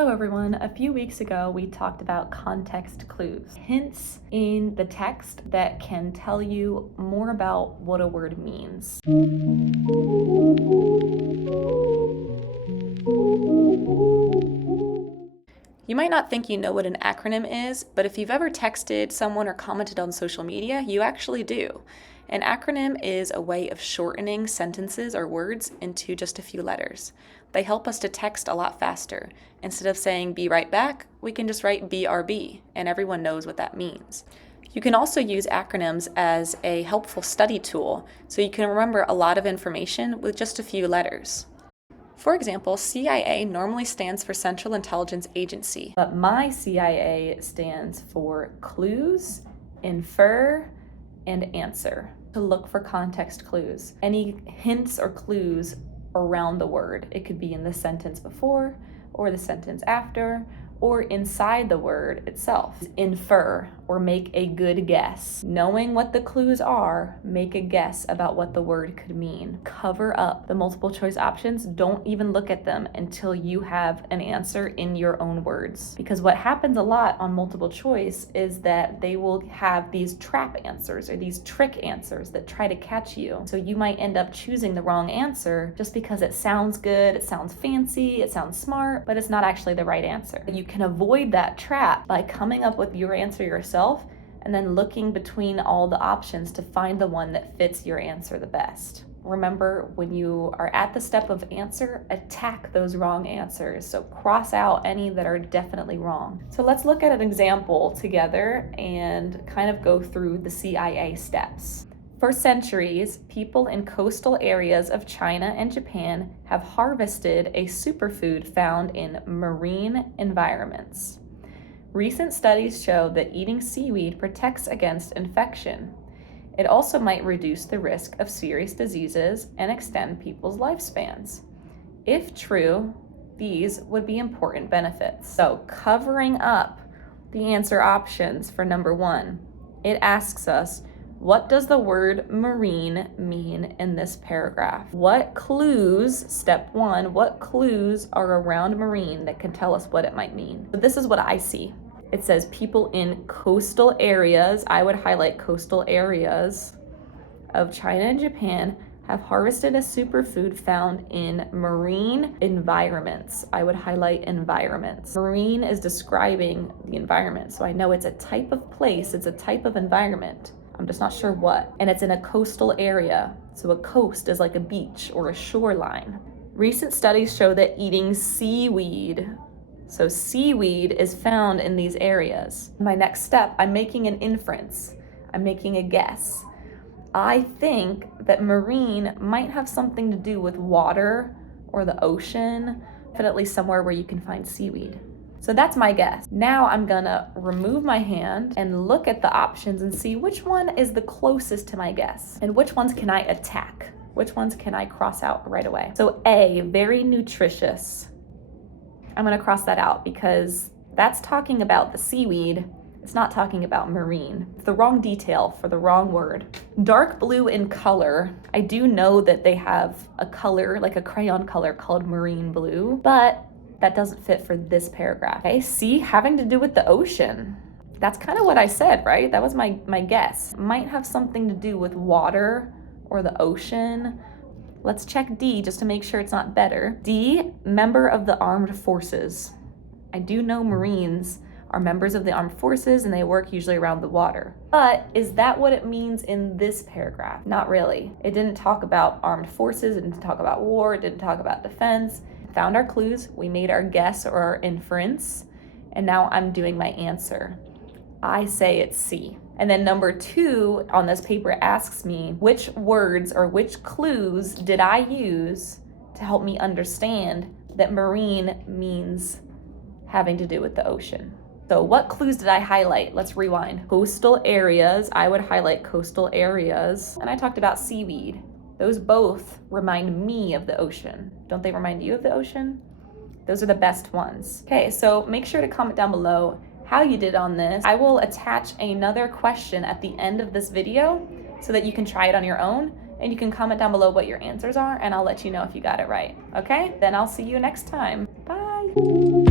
Hello everyone. A few weeks ago we talked about context clues, hints in the text that can tell you more about what a word means. You might not think you know what an acronym is, but if you've ever texted someone or commented on social media, you actually do. An acronym is a way of shortening sentences or words into just a few letters. They help us to text a lot faster. Instead of saying be right back, we can just write BRB, and everyone knows what that means. You can also use acronyms as a helpful study tool, so you can remember a lot of information with just a few letters. For example, CIA normally stands for Central Intelligence Agency, but my CIA stands for clues, infer, and answer. To look for context clues, any hints or clues around the word. It could be in the sentence before, or the sentence after, or inside the word itself. Infer, or make a good guess. Knowing what the clues are, make a guess about what the word could mean. Cover up the multiple choice options. Don't even look at them until you have an answer in your own words. Because what happens a lot on multiple choice is that they will have these trap answers or these trick answers that try to catch you. So you might end up choosing the wrong answer just because it sounds good, it sounds fancy, it sounds smart, but it's not actually the right answer. You can avoid that trap by coming up with your answer yourself and then looking between all the options to find the one that fits your answer the best. Remember, when you are at the step of answer, attack those wrong answers. So cross out any that are definitely wrong. So let's look at an example together and kind of go through the CIA steps. For centuries, people in coastal areas of China and Japan have harvested a superfood found in marine environments. Recent studies show that eating seaweed protects against infection. It also might reduce the risk of serious diseases and extend people's lifespans. If true, these would be important benefits. So, covering up the answer options for number 1, it asks us, what does the word marine mean in this paragraph? What clues, step 1, what clues are around marine that can tell us what it might mean? So this is what I see. It says people in coastal areas, I would highlight coastal areas of China and Japan have harvested a superfood found in marine environments. I would highlight environments. Marine is describing the environment, so I know it's a type of place, it's a type of environment. I'm just not sure what. And it's in a coastal area. So a coast is like a beach or a shoreline. Recent studies show that eating seaweed, so seaweed is found in these areas. My next step, I'm making an inference. I'm making a guess. I think that marine might have something to do with water or the ocean, definitely somewhere where you can find seaweed. So that's my guess. Now I'm gonna remove my hand and look at the options and see which one is the closest to my guess and which ones can I attack? Which ones can I cross out right away? So A, very nutritious. I'm gonna cross that out because that's talking about the seaweed. It's not talking about marine. It's the wrong detail for the wrong word. Dark blue in color. I do know that they have a color, like a crayon color called marine blue, but that doesn't fit for this paragraph. Okay, C, having to do with the ocean. That's kind of what I said, right? That was my guess. Might have something to do with water or the ocean. Let's check D just to make sure it's not better. D, member of the armed forces. I do know Marines are members of the armed forces and they work usually around the water. But is that what it means in this paragraph? Not really. It didn't talk about armed forces, it didn't talk about war, it didn't talk about defense. Found our clues, we made our guess or our inference, and now I'm doing my answer. I say it's C. And then number 2 on this paper asks me which words or which clues did I use to help me understand that marine means having to do with the ocean. So what clues did I highlight? Let's rewind. Coastal areas, I would highlight coastal areas. And I talked about seaweed. Those both remind me of the ocean. Don't they remind you of the ocean? Those are the best ones. Okay, so make sure to comment down below how you did on this. I will attach another question at the end of this video so that you can try it on your own, and you can comment down below what your answers are, and I'll let you know if you got it right. Okay, then I'll see you next time. Bye.